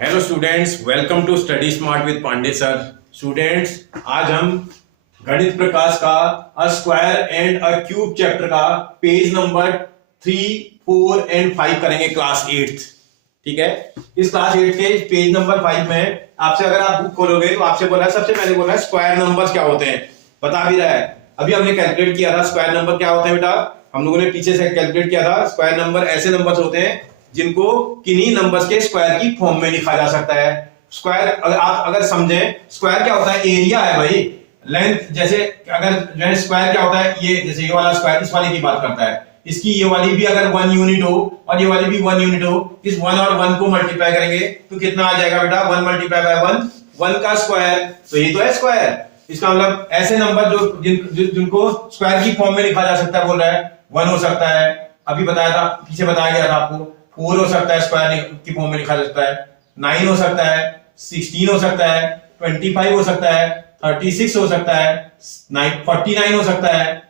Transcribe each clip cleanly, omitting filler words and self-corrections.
Hello students, welcome to study smart with Pandey sir. Students, आज हम गणित प्रकाश का a square and a cube chapter का पेज नंबर 3, 4 एंड 5 करेंगे क्लास 8th। ठीक है, इस क्लास 8 के पेज नंबर 5 में आपसे अगर आप बुक खोलोगे तो आपसे बोला है, सबसे पहले बोला है स्क्वायर नंबर्स क्या होते हैं, बता भी रहा है। अभी हमने कैलकुलेट किया था स्क्वायर नंबर क्या होते हैं बेटा, हम लोगों ने पीछे से कैलकुलेट किया था। स्क्वायर नंबर ऐसे नंबर्स होते हैं जिनको किन्हीं नंबर्स के स्क्वायर की फॉर्म में लिखा जा सकता है। स्क्वायर अगर समझें, स्क्वायर क्या होता है, एरिया है भाई, लेंथ। जैसे अगर जो है स्क्वायर क्या होता है, ये जैसे ये वाला स्क्वायर इस वाले की बात करता है, इसकी ये वाली भी अगर 1 यूनिट हो और ये वाली भी 1 यूनिट हो, इस 1 और 1 को मल्टीप्लाई करेंगे तो कितना आ जाएगा बेटा, 1 मल्टीप्लाई बाय 1, 1 का स्क्वायर। तो ये तो है स्क्वायर। इसका मतलब ऐसे नंबर जिनको स्क्वायर की फॉर्म में लिखा जा सकता है, बोल रहा है 1 हो सकता है, अभी बताया था, पीछे बताया गया था आपको। 4 हो सकता है, स्क्वायर की फॉर्म में लिखा जा सकता है। 9 हो सकता है, 16 हो सकता है, 25 हो सकता है, 36 हो सकता है, 49 हो सकता है,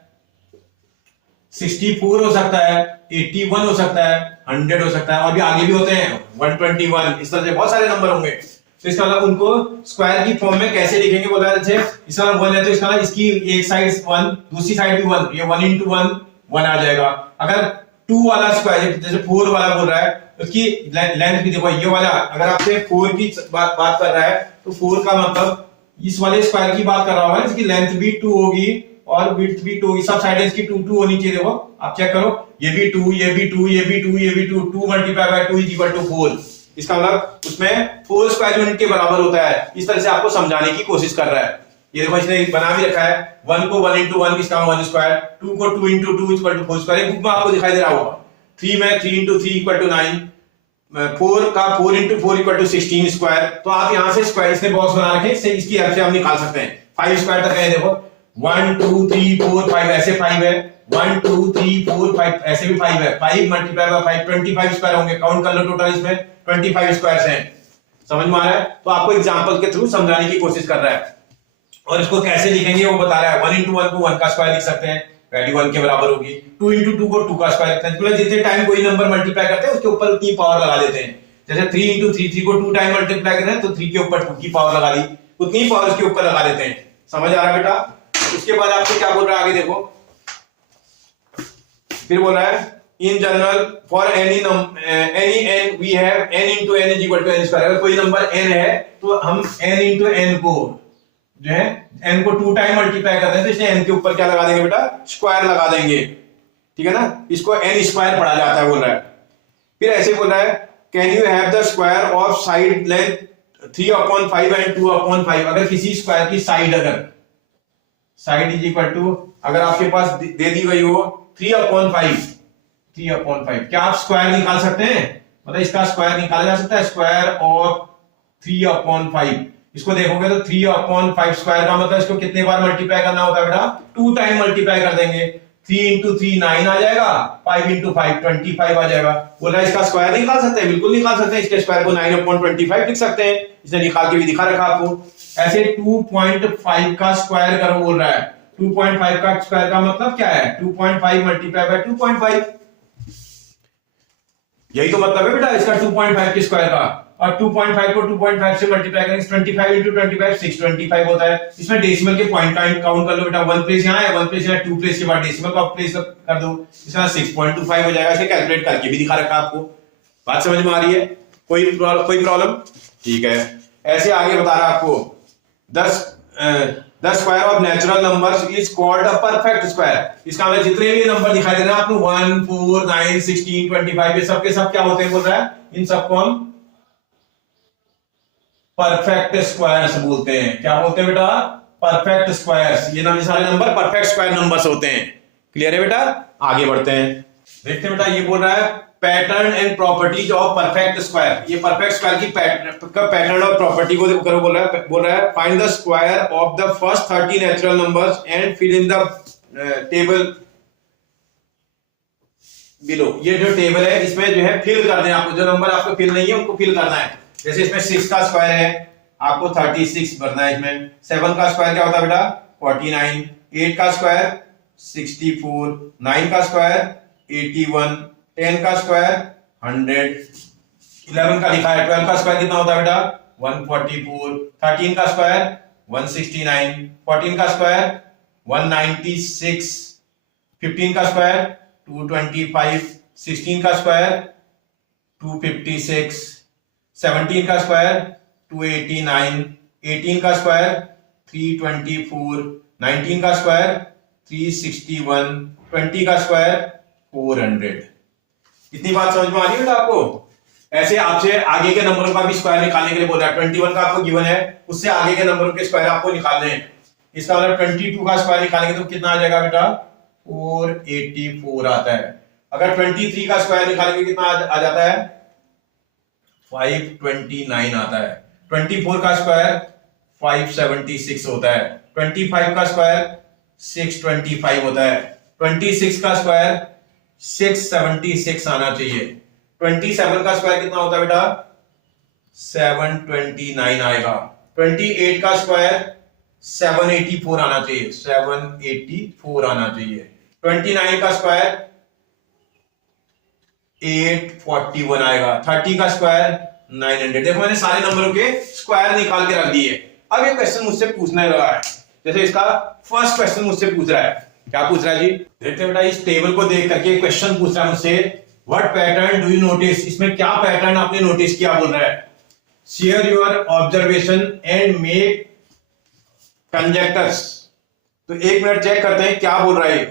64 हो सकता है, 81 हो सकता है, 100 हो सकता है, और भी आगे भी होते हैं 121। इस तरह से बहुत सारे नंबर होंगे। तो इसका मतलब उनको स्क्वायर की फॉर्म में कैसे लिखेंगे बोला, जैसे इसका 1 है तो इसका इसकी एक साइड 1, दूसरी साइड भी 1, ये 1 into 1 1 आ जाएगा। अगर 2 वाला स्क्वायर, जैसे 4 वाला बोल रहा है, उसकी लेंथ भी देखो, ये वाला अगर आपसे 4 की बात कर रहा है तो 4 का मतलब इस वाले स्क्वायर की बात कर रहा होगा, इसकी लेंथ भी 2 होगी और विड्थ भी 2 होगी, सब साइड इसकी 2 2 होनी चाहिए। देखो आप चेक करो, ये भी 2, ये भी 2, ये भी 2, ये भी 2, 2 multiply by 2 is equal to 4। इसका मतलब उसमें 4 स्क्वायर यूनिट के बराबर होता है। इस तरह से आपको समझाने की कोशिश कर रहा है। ये देखो इसने बना भी रखा है, 1 को 1 into 1 इसका 1 स्क्वायर, 2 को 2 into 2 equal to 4 square. Book में आपको दिखाई दे रहा होगा। 3 में 3 into 3 इक्वल टू 9, 4 का 4 into 4 इक्वल टू 16 स्क्वायर। तो आप यहां से स्क्वायर, इसने बॉक्स बना रखे, इससे इसकी हेल्प से हम निकाल सकते हैं। 5 स्क्वायर तक है, देखो 1 2 3 4 5, ऐसे 5 है, 1 2 3 4 5, ऐसे भी 5 है। 5 मल्टीप्लाई बाय 5 25 स्क्वायर होंगे। काउंट कर लो, टोटल इसमें 25 स्क्वायर हैं। समझ में आ रहा है? तो आपको एग्जांपल के थ्रू समझाने की कोशिश कर रहा है। और इसको कैसे लिखेंगे वो बता रहा है। 1 into 1 को 1 का स्क्वायर लिख सकते हैं, वैल्यू 1 के बराबर होगी। 2 into 2 को 2 का स्क्वायर लिखते हैं, मतलब जितने टाइम कोई नंबर मल्टीप्लाई करते हैं उसके ऊपर उतनी पावर लगा देते हैं। जैसे 3 into 3, 3 को 2 टाइम मल्टीप्लाई कर रहे हैं तो 3 के ऊपर 2 की पावर लगा दी, उतनी पावर उसके ऊपर लगा देते हैं। समझ आ रहा है बेटा? उसके बाद आपको क्या बोल रहा है आगे देखो, फिर बोल रहा है in general for any n we have n into n is equal to n square. अगर कोई नंबर n है तो हम n into n को जो है n को 2 टाइम मल्टीप्लाई करते हैं, तो इसलिए n के ऊपर क्या लगा देंगे बेटा, स्क्वायर लगा देंगे। ठीक है ना, इसको n स्क्वायर पढ़ा जाता है, बोल रहा है। फिर ऐसे बोल रहा है can you have the square of side length 3/5 and 2/5। अगर किसी स्क्वायर की साइड, अगर साइड इज इक्वल टू, अगर आपके पास दे दी गई हो 3/5, क्या आप स्क्वायर निकाल सकते हैं? मतलब इसका स्क्वायर निकाला जा सकता है, स्क्वायर ऑफ 3/5। इसको देखोगे तो 3/5 स्क्वायर का मतलब इसको कितने बार मल्टीप्लाई करना होता है बेटा, 2 टाइम मल्टीप्लाई कर देंगे। 3 into 3 9 आ जाएगा, 5 into 5 25 आ जाएगा। बोल रहा है इसका स्क्वायर निकाल सकते हैं, बिल्कुल निकाल सकते हैं। इसके स्क्वायर को 9/25 लिख सकते हैं, इसने निकाल के भी दिखा रखा आपको। ऐसे 2.5 का स्क्वायर करो, बोल रहा है। 2.5 का स्क्वायर का मतलब क्या है, 2.5 मल्टीप्लाई बाय 2.5, यही तो मतलब है बेटा इसका 2.5 के स्क्वायर का। और 2.5 को 2.5 से मल्टीप्लाई करेंगे, 25 into 25 625 होता है। इसमें डेसिमल के पॉइंट काउंट कर लो बेटा, 1 प्लेस यहाँ है, 1 प्लेस यहाँ, 2 प्लेस के बाद डेसिमल को प्लेस कर दो, इसका 6.25 हो जाएगा। इसे कैलकुलेट करके भी दिखा रखा आपको। बात समझ में आ रही है? कोई प्रॉब्लम? ठीक है। ऐसे आगे बता रहा आपको, 10 square of natural numbers is called a perfect square. इसका मतलब जितने भी नंबर दिखाई दे रहे हैं आपको 1 4 9 16 25, ये सब के सब क्या होते हैं, बोल रहा है इन सबको हम परफेक्ट स्क्वायर्स बोलते हैं। क्या बोलते हैं बेटा? Perfect squares. ये सारे नंबर परफेक्ट स्क्वायर नंबर्स होते हैं। क्लियर है बेटा? आगे बढ़ते हैं, देखते हैं बेटा। ये बोल रहा है pattern and properties of perfect square. ये परफेक्ट स्क्वायर की पैटर्न और प्रॉपर्टी को करो, बोल रहा है find the square of the first 30 natural numbers and fill in the table below. ये जो टेबल है इसमें जो है फिल कर दें आपको, जो नंबर आपको फिल नहीं है उनको फिल करना है। जैसे इसमें 6 का स्क्वायर है, आपको 36 भरना है। इसमें 7 का स्क्वायर क्या होता है बेटा, 49, 8 का स्क्वायर 64, 9 का स्क्वायर 81, 10 का स्क्वायर 100, 11 का लिखा है, 12 का स्क्वायर कितना होता है बेटा 144, 13 का स्क्वायर 169, 14 का स्क्वायर 196, 15 का स्क्वायर 225, 16 का स्क्वायर 256, 17 का स्क्वायर 289, 18 का स्क्वायर 324, 19 का स्क्वायर 361, 20 का स्क्वायर 400। इतनी बात समझ में आ रही है बेटा आपको? ऐसे आपसे आगे के नंबरों का भी स्क्वायर निकालने के लिए बोल रहा है। 21 का आपको गिवन है, उससे आगे के नंबरों के स्क्वायर आपको निकालने हैं। इसका मतलब 22 का स्क्वायर निकालेंगे तो कितना आ जाएगा बेटा 484 आता है। अगर 23 का स्क्वायर निकालेंगे कितना आ जाता है 529 आता है। 24 का स्क्वायर 576 होता है। 25 का स्क्वायर 625 होता है। 26 का स्क्वायर 676 आना चाहिए। 27 का स्क्वायर कितना होता है बेटा 729 आएगा। 28 का स्क्वायर 784 आना चाहिए, 784 आना चाहिए। 29 का स्क्वायर 841 आएगा। 30 का स्क्वायर 900। देखो मैंने सारे नंबरों के स्क्वायर निकाल के रख दिए। अब ये क्वेश्चन मुझसे पूछने लगा है, जैसे इसका फर्स्ट क्वेश्चन मुझसे पूछ रहा है। क्या पूछ रहा है जी? देखते बेटा, इस टेबल को देख करके क्वेश्चन पूछ रहा है मुझसे, what pattern do you notice? इसमें क्या पैटर्न आपने नोटिस किया बोल रहा है। Share your observation and make conjectures. तो एक मिनट चेक करते हैं क्या बोल रहा है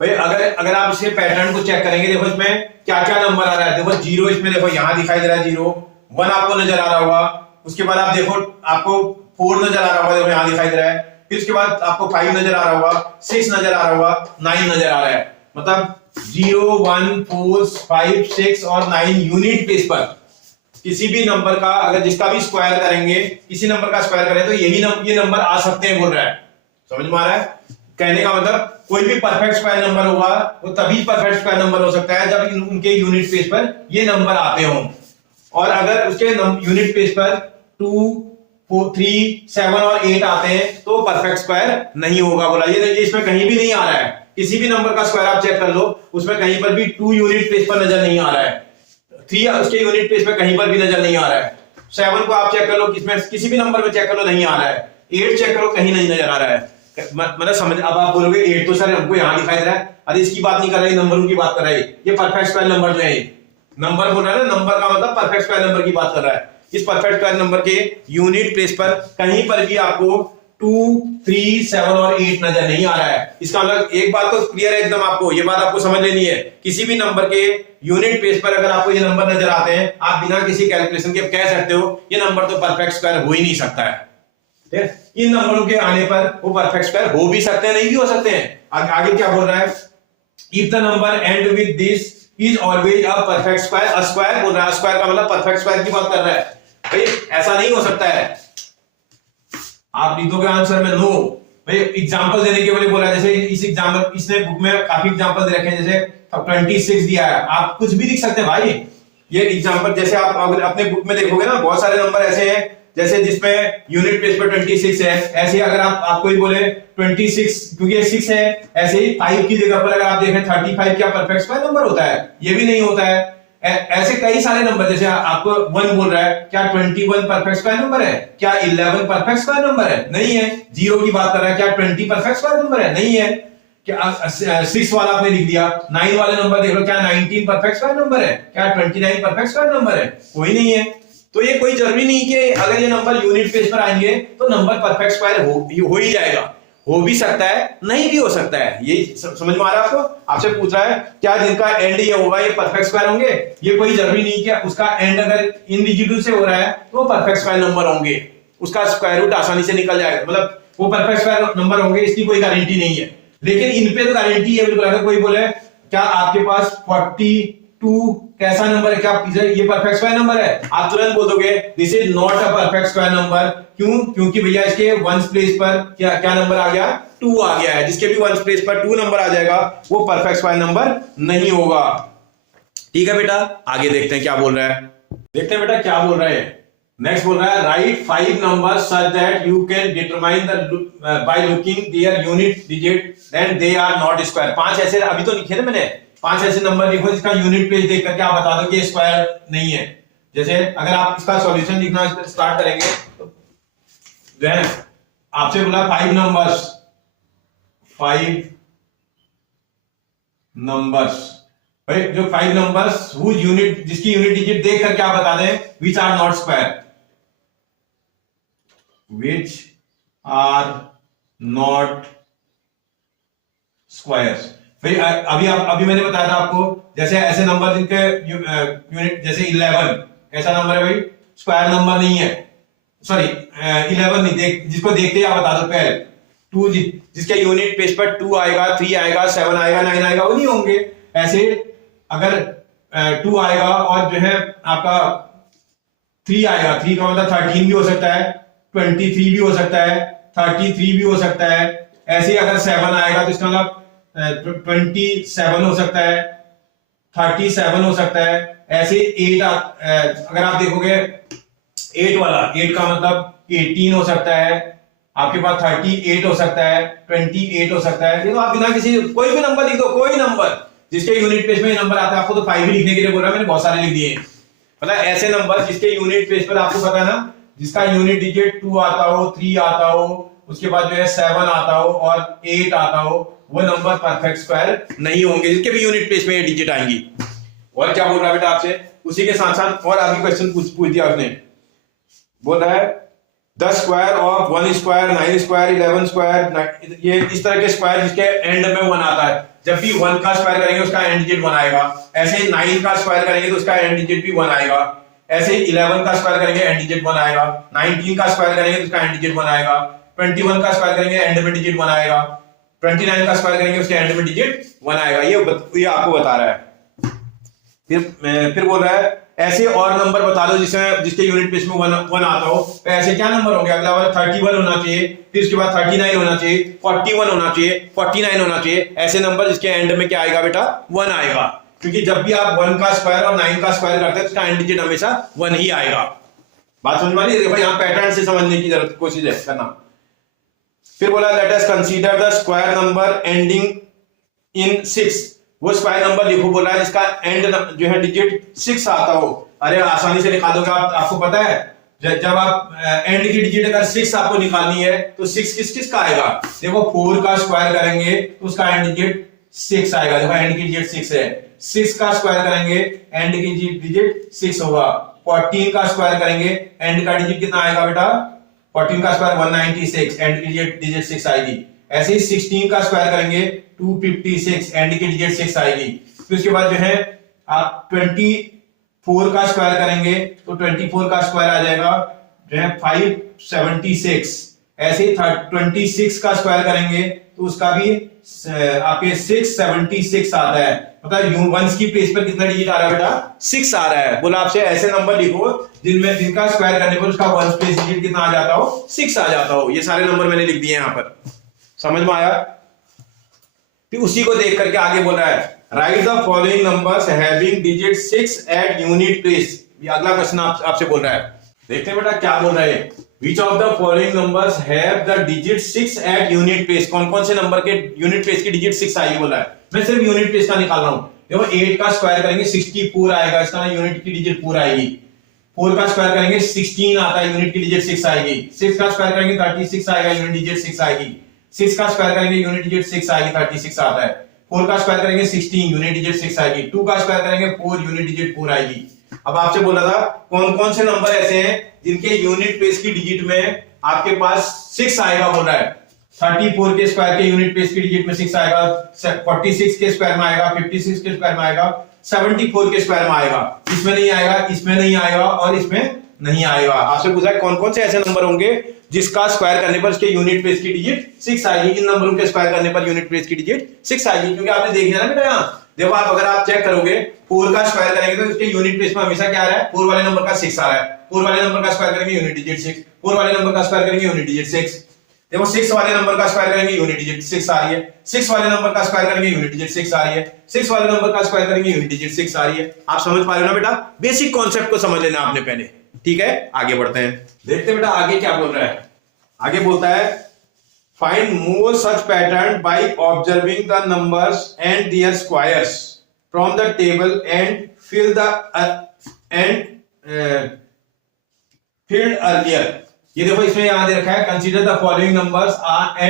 भाई। अगर आप इसके पैटर्न को चेक करेंगे, देखो इसमें क्या क्या नंबर आ रहा है। देखो 0 इसमें देखो यहां दिखाई दे रहा है 0, 1 आपको नजर आ रहा होगा। उसके बाद आप देखो आपको 4 नजर आ रहा होगा, देखो यहां दिखाई दे रहा है। फिर उसके बाद आपको 5 नजर आ रहा होगा, 6 नजर आ रहा होगा, 9 नजर आ रहा है। मतलब 0, 1, 4, 5, 6 और 9 यूनिट प्लेस पर किसी भी नंबर का अगर जिसका भी स्क्वायर करेंगे, किसी नंबर का स्क्वायर करें तो ये नंबर आ सकते हैं बोल रहा है। समझ में आ रहा है? कहने का मतलब कोई भी परफेक्ट स्क्वायर नंबर होगा वो तभी परफेक्ट स्क्वायर नंबर हो सकता है जब उनके यूनिट प्लेस पर ये नंबर आते हों। और अगर उसके यूनिट प्लेस पर 2, 4, 3, 7 और 8 आते हैं तो परफेक्ट स्क्वायर नहीं होगा बोला। ये इसमें कहीं भी नहीं आ रहा है। किसी भी नंबर का स्क्वायर आप चेक कर लो, उसमें कहीं पर भी 2 यूनिट प्लेस पर नजर नहीं आ रहा है, 3 उसके यूनिट प्लेस पे कहीं पर भी नजर नहीं आ रहा है। 7 को आप चेक कर लो, किसमें किसी भी नंबर में चेक कर लो नहीं आ रहा है। 8 चेक करो कहीं नहीं नजर आ रहा है। मतलब समझ, अब आप बोलोगे 8 तो सर हमको यहां दिखाई दे रहा है। अरे इसकी बात नहीं कर रही, नंबरों की बात कर रहा है। ये परफेक्ट स्क्वायर नंबर जो है, नंबर बोल रहा है ना, नंबर का मतलब परफेक्ट स्क्वायर नंबर की बात कर रहा है। इस परफेक्ट स्क्वायर नंबर के यूनिट प्लेस पर कहीं पर भी आपको 2, 3, 7 और 8 नजर नहीं आ रहा है। इसका मतलब एक बात तो क्लियर है एकदम, आपको ये बात आपको समझ लेनी है। किसी भी नंबर के यूनिट प्लेस पर अगर आपको ये नंबर नजर आते हैं, आप बिना किसी कैलकुलेशन के कह सकते हो ये नंबर तो परफेक्ट स्क्वायर हो ही नहीं सकता है। ठीक है? इन नंबरों के आने पर वो परफेक्ट स्क्वायर हो भी सकते हैं, नहीं भी हो सकते हैं। आगे क्या बोल रहा है, if the number and with this is always a perfect square. A square बोल रहा है, स्क्वायर का मतलब परफेक्ट स्क्वायर की बात कर रहा है। भाई ऐसा नहीं हो सकता है। आप लिखोगे आंसर में नो। भाई एग्जांपल देने के लिए बोला, जैसे इस एग्जांपल इसने बुक में काफी एग्जांपल दे रखे हैं, जैसे 26 दिया है, आप कुछ भी लिख सकते हैं भाई। ये एग्जांपल जैसे आप अगर अपने बुक में देखोगे ना, बहुत सारे नंबर ऐसे हैं जैसे जिसमें यूनिट प्लेस पर 26 है। ऐसे अगर आप कोई बोले 26 क्योंकि ये 6 है, ऐसे ही 5 की जगह पर अगर आप देखें 35 क्या परफेक्ट स्क्वायर नंबर होता है? ये भी नहीं होता है। ऐसे कई सारे नंबर, जैसे आपको 1 बोल रहा है, क्या 21 परफेक्ट स्क्वायर नंबर है? क्या 11 परफेक्ट स्क्वायर नंबर है? नहीं है। 0 की बात कर रहा है, क्या 20 परफेक्ट स्क्वायर नंबर है? नहीं है। क्या 6 वाला आपने लिख दिया। 9 वाले नंबर देख लो, क्या 19 परफेक्ट स्क्वायर नंबर है? क्या 29 परफेक्ट स्क्वायर नंबर है? कोई नहीं है। तो ये कोई जरूरी नहीं कि अगर ये नंबर यूनिट प्लेस पर आएंगे तो नंबर परफेक्ट स्क्वायर हो ही जाएगा। हो भी सकता है, नहीं भी हो सकता है। ये समझ में आ रहा है आपको? आपसे पूछ रहा है क्या जिनका एंड ये होगा ये परफेक्ट स्क्वायर होंगे? ये कोई जरूरी नहीं कि उसका एंड अगर इनडिजिटल से हो रहा है तो परफेक्ट स्क्वायर नंबर होंगे। उसका स्क्वायर रूट आसानी से निकल जाएगा, मतलब वो परफेक्ट स्क्वायर नंबर होंगे, इसकी कोई गारंटी नहीं है। लेकिन इन पे तो गारंटी है बिल्कुल। अगर कोई बोले क्या आपके पास 42 कैसा नंबर है, क्या ये परफेक्ट स्क्वायर नंबर है? आप तुरंत बोल दोगे this is not a perfect square number. क्यों? क्योंकि भैया इसके वंस प्लेस पर क्या नंबर आ गया? 2 आ गया है। जिसके भी वंस प्लेस पर 2 नंबर आ जाएगा वो परफेक्ट स्क्वायर नंबर नहीं होगा। ठीक है बेटा, आगे देखते हैं क्या बोल रहा है। देखते हैं बेटा क्या बोल रहा है। नेक्स्ट बोल रहा है right 5 numbers such that you can determine by looking their unit digit then they are not square. 5 ऐसे अभी तो लिखे थे मैंने, 5 ऐसे नंबर लिखो जिसका यूनिट प्लेस देख करके आप बता दो कि स्क्वायर नहीं है। जैसे अगर आप इसका सॉल्यूशन लिखना स्टार्ट करेंगे तो जो है आपसे बोला 5 नंबर्स भाई, जो 5 नंबर्स हुज यूनिट, जिसकी यूनिट डिजिट देख कर क्या बता दें, which are not square, which are not squares. भाई अभी मैंने बताया था आपको, जैसे ऐसे नंबर जिनके यूनिट, जैसे 11 कैसा नंबर है भाई, स्क्वायर नंबर नहीं है, सॉरी 11 नहीं, जिसको देखते ही आप बता दो पहले 2, जिसके यूनिट पेज पर 2 आएगा, 3 आएगा, 7 आएगा, 9 आएगा, वो नहीं होंगे। ऐसे अगर 2 आएगा और जो है आपका 3 आएगा, 3 का मतलब 13 भी हो सकता है, 23 भी हो सकता है, 33 भी हो सकता है। ऐसे अगर 7 आएगा तो इसका मतलब 27 हो सकता है, 37 हो सकता है। ऐसे 8 अगर आप देखोगे 8 वाला, 8 का मतलब 18 हो सकता है, आपके पास 38 हो सकता है, 28 हो सकता है। देखो आप बिना किसी कोई भी नंबर लिख दो, कोई नंबर जिसके यूनिट पेज में नंबर आता है, आपको तो 5 भी लिखने के लिए बोल रहा है, मैंने बहुत सारे लिख दिए। मतलब ऐसे नंबर जिसके यूनिट पेज पर आपको पता है ना, जिसका यूनिट डिजिट 2 आता हो, 3 आता हो, उसके बाद जो है 7 आता हो और 8 आता हो, वो नंबर परफेक्ट स्क्वायर नहीं होंगे, जिसके भी यूनिट प्लेस में ये डिजिट आएंगी। और क्या बोल रहा है बेटा आपसे, उसी के साथ साथ और आगे क्वेश्चन पूछ दिया उसने, बोल रहा है 10 square of 1 square, 9 square, 11 square, ये इस तरह के स्क्वायर जिसके एंड में 1 आता है। जब भी 1 का स्क्वायर करेंगे उसका एंड डिजिट 1 आएगा, ऐसे 9 का स्क्वायर करेंगे तो उसका एंड डिजिट भी 1 आएगा, ऐसे 11 का स्क्वायर करेंगे एंड डिजिट 1 आएगा, 19 का स्क्वायर करेंगे तो उसका एंड डिजिट 1 आएगा, 21 का स्क्वायर करेंगे एंड में डिजिट 1 आएगा, 29 का स्क्वायर करेंगे उसके एंड में डिजिट 1 आएगा। ये आपको बता रहा है। फिर बोल रहा है ऐसे और नंबर बता दो जिसके यूनिट प्लेस में 1 आता हो। तो ऐसे क्या नंबर होंगे, अगला वाला 31 होना चाहिए, फिर उसके बाद 39 होना चाहिए, 41 होना चाहिए, 49 होना चाहिए। ऐसे नंबर जिसके एंड में क्या आएगा बेटा, 1 आएगा, क्योंकि जब भी आप 1 का स्क्वायर और 9 का स्क्वायर करते हैं तो उसका एंड डिजिट हमेशा 1 ही आएगा। बात समझ में आ रही है? देखो यहाँ पैटर्न से समझने की जरूरत कोशिश है करना। फिर बोला let us consider the square number ending in 6। वो स्क्वायर नंबर लिखो बोला है जिसका एंड जो है डिजिट 6 आता हो। अरे आसानी से निकालोगे आप, आपको पता है जब आप एंड की डिजिट अगर 6 आपको निकालनी है तो 6 किस का आएगा, देखो 4 का स्क्वायर करेंगे तो उसका एंड डिजिट 6 आएगा। देखो एंड की डिजिट 6 है, 6 का स्क्वायर करेंगे एंड की डिजिट 6 होगा। 14 का स्क्वायर करेंगे एंड का डिजिट कितना आएगा बेटा, 14 का स्क्वायर 196, एंड की डिजिट 6 आएगी। ऐसे ही 16 का स्क्वायर करेंगे 256, एंड की डिजिट 6 आएगी। फिर उसके बाद जो है आप 24 का स्क्वायर करेंगे तो 24 का स्क्वायर आ जाएगा जो है 576। ऐसे ही 26 का स्क्वायर करेंगे तो उसका भी आपके 676 आता है। मतलब वंस की प्लेस पर कितना डिजिट आ रहा है बेटा, 6 आ रहा है। बोला आपसे ऐसे नंबर लिखो जिनका स्क्वायर करने पर उसका वंस प्लेस डिजिट कितना आ जाता हो, 6 आ जाता हो। ये सारे नंबर मैंने लिख दिए यहाँ पर, समझ में आया? फिर उसी को देख करके आगे बोल रहा है right the following numbers having digit 6 at unit place. ये अगला क्वेश्चन आपसे बोल रहा है, देखते हैं बेटा क्या बोल रहा है। Which of the following numbers have the digit 6 at unit place. कौन कौन से नंबर के यूनिट प्लेस की डिजिट 6 आई बोला है। मैं सिर्फ यूनिट प्लेस का निकाल रहा हूं। देखो 8 का स्क्वायर करेंगे 64 आएगा, इसका यूनिट की डिजिट 4 आएगी। 4 का स्क्वायर करेंगे 16 आता है, यूनिट की डिजिट 6 आएगी। 6 का स्क्वायर करेंगे 36 आएगा, यूनिट डिजिट 6 आएगी। 6 का स्क्वायर करेंगे यूनिट डिजिट 6 आएगी, 36 आता है। 4 का स्क्वायर करेंगे 16, यूनिट डिजिट 6 आएगी। 2 का स्क्वायर करेंगे 4, यूनिट डिजिट 4 आएगी। अब आपसे बोला था कौन कौन से नंबर ऐसे हैं जिनके यूनिट प्लेस की डिजिट में आपके पास 6 आएगा बोल रहा है। 34 के स्क्वायर के यूनिट प्लेस की डिजिट में 6 आएगा, 46 के स्क्वायर में आएगा, 56 के स्क्वायर में आएगा, 74 के स्क्वायर में आएगा। इसमें नहीं आएगा, इसमें नहीं आएगा और इसमें नहीं आएगा। आपसे पूछा कौन कौन से ऐसे नंबर होंगे जिसका स्क्वायर करने पर उसके यूनिट प्लेस की डिजिट 6 आएगी। इन नंबरों के स्क्वायर करने पर यूनिट प्लेस की डिजिट 6 आएगी, क्योंकि आपने देख लिया ना बेटा यहाँ। देखो आप अगर आप चेक करोगे 4 का स्क्वायर करेंगे तो उसके यूनिट प्लेस में हमेशा क्या आ रहा है, 4 वाले नंबर का 6 आ रहा है। 4 वाले नंबर का स्क्वायर करेंगे यूनिट डिजिट 6, 4 वाले नंबर का स्क्वायर करेंगे यूनिट डिजिट 6। देखो 6 वाले नंबर का स्क्वायर करेंगे यूनिट डिजिट 6 आ रही है, 6 वाले नंबर का स्क्वायर करेंगे यूनिट डिजिट 6 आ रही है, 6 वाले नंबर का स्क्वायर करेंगे यूनिट डिजिट 6 आ रही है। आप समझ पा रहे हो ना बेटा, बेसिक कॉन्सेप्ट को समझ लेना आपने पहले, ठीक है। आगे बढ़ते हैं, देखते हैं बेटा आगे क्या बोल रहा है। आगे बोलता है find more such pattern by observing the numbers and their squares from the table and fill the field earlier. ये देखो इसमें यहां दे रखा है consider the following numbers are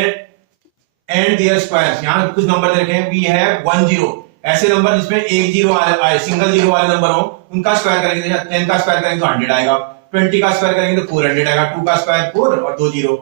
and their squares. यहां कुछ नंबर दे रखे हैं, वी हैव 1 0, ऐसे नंबर जिसमें एक जीरो आए, सिंगल जीरो वाले नंबर हो, उनका स्क्वायर करेंगे। जैसे 10 का स्क्वायर करेंगे तो 100 आएगा, 20 का स्क्वायर करेंगे तो 400 आएगा, 2 का स्क्वायर 4 और 2 जीरो,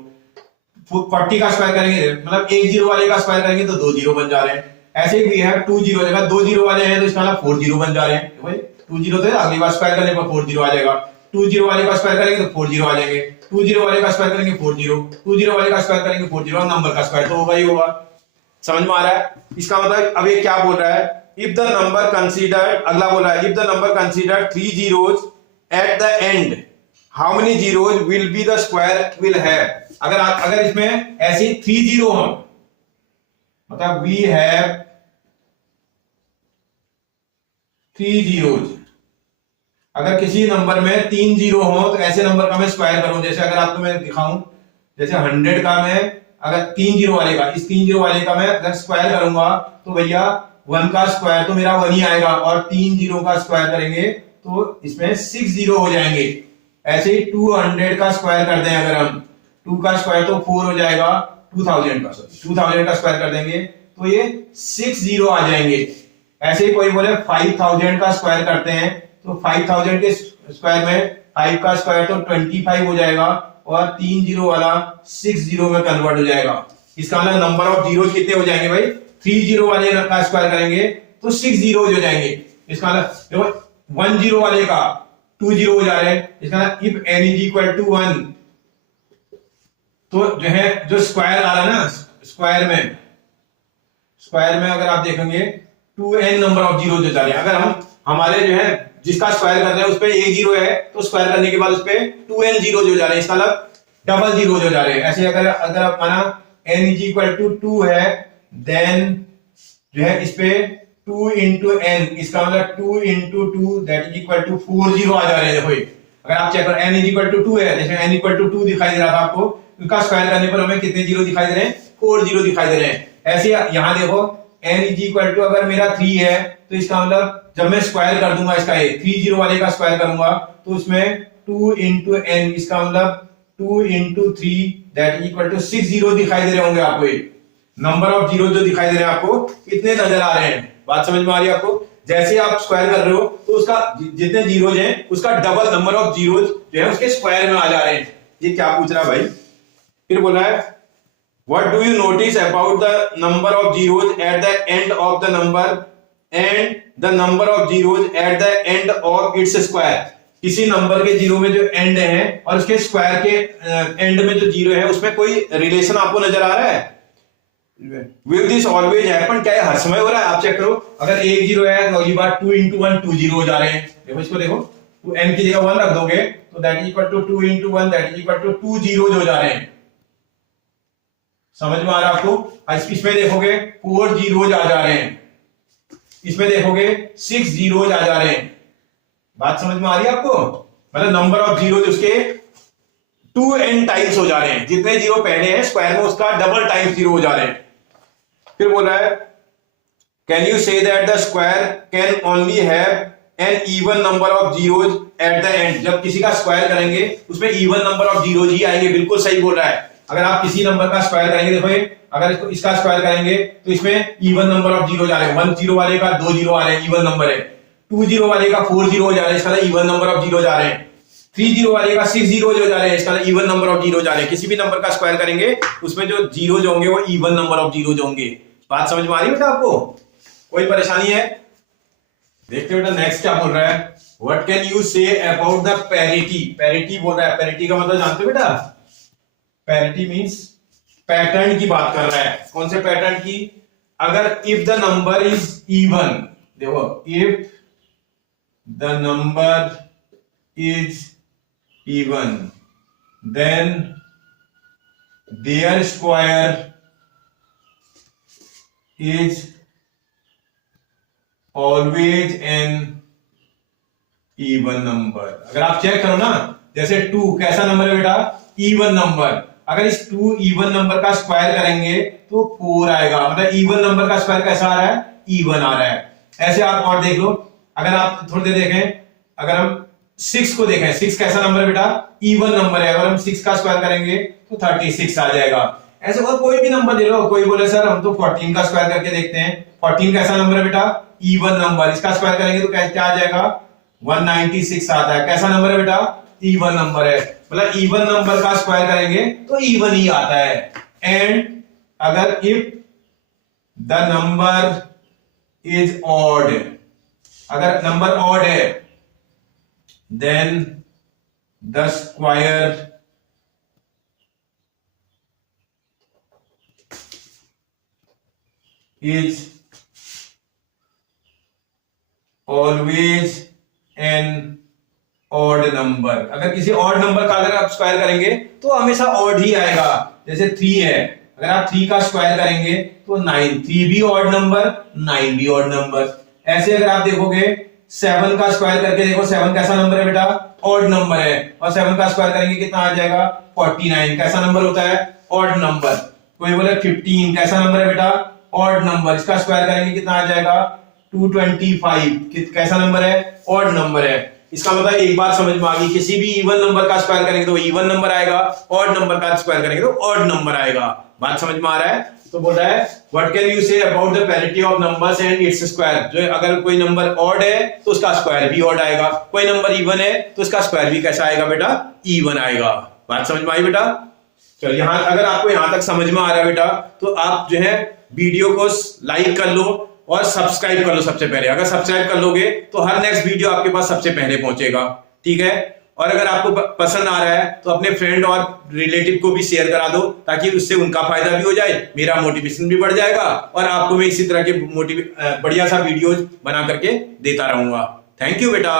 40 का स्क्वायर करेंगे मतलब एक जीरो वाले का स्क्वायर करेंगे तो 2 जीरो बन जा रहे हैं। ऐसे ही वी हैव 2 जीरो, जगह 2 जीरो वाले हैं तो इसका मतलब 4 जीरो बन जा रहे हैं। भाई 2 जीरो थे, अगली बार स्क्वायर करने पर 4 जीरो आ जाएगा, 2 जीरो वाले का स्क्वायर करेंगे तो 4 जीरो आ जाएंगे, 2 जीरो वाले का स्क्वायर करेंगे 4 जीरो, 2 जीरो वाले का स्क्वायर करेंगे 4 जीरो, नंबर का स्क्वायर तो होगा ही होगा। समझ में आ रहा है? इसका मतलब अब ये क्या बोल रहा है, इफ द नंबर कंसीडर्ड, अगला बोल रहा है if the number considered 3 zeros at the end, how many zeros will be the square will have. अगर इसमें ऐसी 3 जीरो हो, मतलब वी हैव 3 zeros, अगर किसी नंबर में 3 जीरो हो तो ऐसे नंबर का मैं स्क्वायर करूं। जैसे अगर आपको मैं दिखाऊं, जैसे 100 का मैं अगर 3 जीरो वाले का, इस 3 जीरो वाले का मैं अगर स्क्वायर करूंगा तो भैया 1 का स्क्वायर तो मेरा 1 ही आएगा, और 3 जीरो का स्क्वायर करेंगे तो इसमें 6 जीरो हो जाएंगे। ऐसे ही 200 का स्क्वायर करते हैं, अगर हम 2 का स्क्वायर तो 4 हो जाएगा, 2000 का स्क्वायर कर देंगे तो ये 6 जीरो आ जाएंगे। ऐसे ही कोई बोले 5000 का स्क्वायर करते हैं तो 5000 के स्क्वायर में 5 का स्क्वायर तो 25 हो जाएगा, और 3 जीरो वाला 6 जीरो में कन्वर्ट हो जाएगा। इसका मतलब नंबर ऑफ जीरो कितने हो जाएंगे भाई, 3 जीरो वाले का स्क्वायर करेंगे तो 6 जीरो हो जाएंगे। इसका मतलब देखो 1 जीरो वाले का 2 जीरो हो जा रहे हैं। इसका मतलब if n is equal to 1, तो जो है जो स्क्वायर आ रहा है ना, स्क्वायर में अगर आप देखेंगे 2n नंबर ऑफ जीरो जो जा रहे हैं। अगर हम हमारे जो है जिसका स्क्वायर कर रहे हैं उस पे एक जीरो है तो स्क्वायर करने के बाद उस पे 2n जीरो जो जा रहे हैं, इसका मतलब डबल जीरो जो जा रहे हैं। ऐसे अगर आप माना n इज इक्वल टू 2 है, देन जो है इस पे 2 इंटू n, इसका मतलब 2 into 2 that is equal to 4 zero आ जा रहे हैं। देखो अगर आप चेक करो n इज इक्वल टू 2 है, जैसे n इक्वल टू 2 दिखाई दे रहा था आपको, उसका स्क्वायर करने पर हमें कितने जीरो दिखाई दे रहे हैं, 4 जीरो दिखाई दे रहे हैं। ऐसे यहां देखो n इज इक्वल टू अगर मेरा 3 है तो इसका मतलब जब मैं स्क्वायर कर दूंगा इसका 3 जीरो वाले का स्क्वायर करूंगा तो उसमें 2 इंटू n, इसका मतलब 2 into 3 that equal to 6 zero दिखाई दे रहे होंगे आपको। नंबर ऑफ जीरो जो दिखाई दे रहे हैं आपको कितने नजर आ रहे हैं, बात समझ में आ रही है आपको? जैसे आप स्क्वायर कर रहे हो तो उसका जितने जीरोज हैं उसका डबल नंबर ऑफ जीरोज जो है उसके स्क्वायर में आ जा रहे हैं। ये क्या पूछ रहा है भाई? फिर बोला है what do you notice about the number of zeros at the end of the number and the number of zeros at the end of its square. किसी नंबर के जीरो में जो एंड है और उसके स्क्वायर के एंड में जो जीरो है उसमें कोई रिलेशन आपको नजर आ रहा है? विल दिस ऑलवेज हैपन, क्या हर समय हो रहा है? आप चेक करो, अगर एक जीरो है तो अगली बार 2 इंटू 1 2 जीरो हो जा रहे हैं। देखो इसको देखो, तो n की जगह 1 रख दोगे तो that is equal to 2 into 1 that is equal to 2 zero हो जा रहे हैं। समझ में आ रहा है आपको? इसमें देखोगे 4 जीरोज आ जा रहे हैं, इसमें देखोगे 6 जीरोज आ जा रहे हैं। बात समझ में आ रही है आपको? मतलब नंबर ऑफ जीरो उसके 2n टाइम्स हो जा रहे हैं, जितने जीरो पहले हैं स्क्वायर में उसका डबल टाइम्स जीरो हो जा रहे हैं। फिर बोल रहा है can you say that the square can only have an even number of zeros at the end. जब किसी का स्क्वायर करेंगे उसमें इवन नंबर ऑफ जीरोज ही आएंगे। बिल्कुल सही बोल रहा है। अगर आप किसी नंबर का स्क्वायर करेंगे, देखो अगर इसका स्क्वायर करेंगे तो इसमें इवन नंबर ऑफ जीरो आ रहे हैं। 1 जीरो वाले का 2 जीरो आ रहे हैं, इवन नंबर है। 2 जीरो वाले का 4 जीरो जा रहे हैं, इसका इवन नंबर ऑफ जीरो जा रहे हैं। 3 जीरो वाले का 6 जीरो जो जा रहे हैं, इसका इवन नंबर ऑफ जीरो जा रहे हैं। किसी भी नंबर का स्क्वायर करेंगे उसमें जो जीरो जो होंगे वो इवन नंबर ऑफ जीरो होंगे। बात समझ में आ रही है बेटा आपको? कोई परेशानी है? देखते बेटा नेक्स्ट क्या बोल रहा है। What can you say about the parity. Parity बोल रहा है। पैरिटी का मतलब जानते हो बेटा? पैरिटी मींस पैटर्न की बात कर रहा है। कौन से पैटर्न की? अगर if the number is even, देखो if the number is even then their square is always an even number। अगर आप चेक करो ना, जैसे 2 कैसा नंबर है बेटा? Even number. अगर इस 2 इवन नंबर का स्क्वायर करेंगे तो 4 आएगा। मतलब इवन नंबर का स्क्वायर कैसा आ रहा है? इवन आ रहा है। ऐसे आप और देख लो, अगर आप थोड़ी देर देखें, अगर हम 6 को देखें, 6 कैसा नंबर है बेटा? इवन नंबर है। अगर हम 6 का स्क्वायर करेंगे तो 36 आ जाएगा। ऐसे और कोई भी नंबर ले लो। कोई बोले सर हम तो 14 का स्क्वायर करके देखते हैं। 14 कैसा नंबर है बेटा? Even number. इसका स्क्वायर करेंगे तो क्या आ जाएगा? 196 आता है। कैसा नंबर है बेटा? इवन नंबर है। मतलब इवन नंबर का स्क्वायर करेंगे तो इवन ही आता है। एंड अगर if the number is odd, अगर नंबर ऑड है, then the square is always an odd number। अगर किसी ऑड नंबर का अगर आप स्क्वायर करेंगे तो हमेशा ऑड ही आएगा। जैसे 3 है, अगर आप 3 का स्क्वायर करेंगे तो 9, 3 भी ऑड नंबर, 9 भी ऑड नंबर। ऐसे अगर आप देखोगे 7 का स्क्वायर करके देखो, 7 कैसा नंबर है बेटा? ऑड नंबर है। और 7 का स्क्वायर करेंगे कितना आ जाएगा? 49। कैसा नंबर होता है? Odd number. कोई बोले 15 कैसा नंबर है बेटा? Odd number. इसका स्क्वायर करेंगे कितना आ जाएगा? 225। कैसा नंबर है? ऑड नंबर है। इसका मतलब एक बात समझ में आ गई, किसी भी इवन नंबर का स्क्वायर करेंगे तो इवन नंबर आएगा, ऑड नंबर का स्क्वायर करेंगे तो ऑड नंबर आएगा। बात समझ में आ रहा है? तो बोल रहा है what can you say about the parity of numbers and its square. जो अगर कोई नंबर ऑड है तो उसका स्क्वायर भी ऑड आएगा, कोई नंबर इवन है तो उसका स्क्वायर भी कैसा आएगा बेटा? इवन आएगा। बात समझ में आई बेटा? चलो यहां अगर आपको यहां तक समझ में आ रहा है बेटा तो आप जो है वीडियो को लाइक कर लो और सब्सक्राइब कर लो सबसे पहले। अगर सब्सक्राइब कर लोगे तो हर नेक्स्ट वीडियो आपके पास सबसे पहले पहुंचेगा, ठीक है? और अगर आपको पसंद आ रहा है तो अपने फ्रेंड और रिलेटिव को भी शेयर करा दो, ताकि उससे उनका फायदा भी हो जाए, मेरा मोटिवेशन भी बढ़ जाएगा और आपको मैं इसी तरह के बढ़िया सा वीडियोज बना करके देता रहूंगा। थैंक यू बेटा।